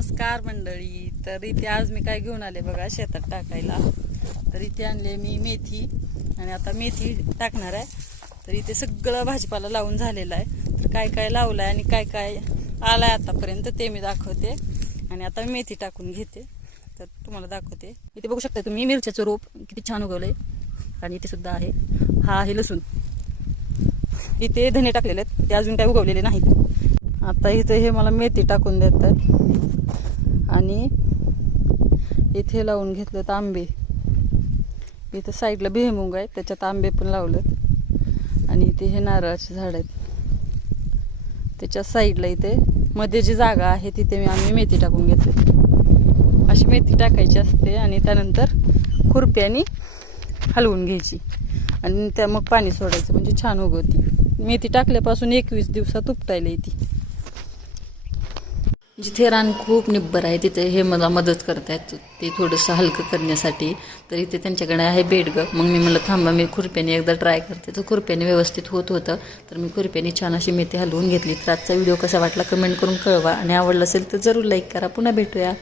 नमस्कार मंडळी. तर इथे आज मी काय घेऊन आले बघा शेतात टाकायला. तर इथे आणले मी मेथी आणि आता मेथी टाकणार आहे. तर इथे सगळं भाजीपाला लावून झालेला आहे. तर काय काय लावलं आहे आणि काय काय आलाय आतापर्यंत ते मी दाखवते. आणि आता मी मेथी टाकून घेते तर तुम्हाला दाखवते. इथे बघू शकता तुम्ही मिरच्याचं रोप किती छान उगवलंय. आणि इथे सुद्धा आहे, हा आहे लसूण. इथे धने टाकलेले आहेत, ते अजून काय उगवलेले नाहीत. आता इथे हे मला मेथी टाकून देतात आणि इथे लावून घेतलेत आंबे. इथे साईडला भुईमुग आहे, त्याच्यात आंबे पण लावलेत. आणि इथे हे नारळाचे झाड आहेत. त्याच्या साईडला इथे मध्ये जी जागा आहे तिथे आम्ही मेथी टाकून घेतली. अशी मेथी टाकायची असते आणि त्यानंतर खुरप्याने हलवून घ्यायची आणि त्या मग पाणी सोडायचं, म्हणजे छान उगवती. मेथी टाकल्यापासून 21 दिवसात उपटायला येते. जिथे रान खूप निब्बर आहे तिथे हे मला मदत करतायत ते थोडंसं हलकं करण्यासाठी. तर इथे त्यांच्याकडे आहे बेडगं. मग मी म्हणलं थांबा मी खुरप्याने एकदा ट्राय करते. तर खुरप्याने व्यवस्थित होत होतं. तर मी खुरप्याने छान अशी मेथी हलवून घेतली. तर आजचा व्हिडिओ कसा वाटला कमेंट करून कळवा आणि आवडला असेल तर जरूर लाईक करा. पुन्हा भेटूया.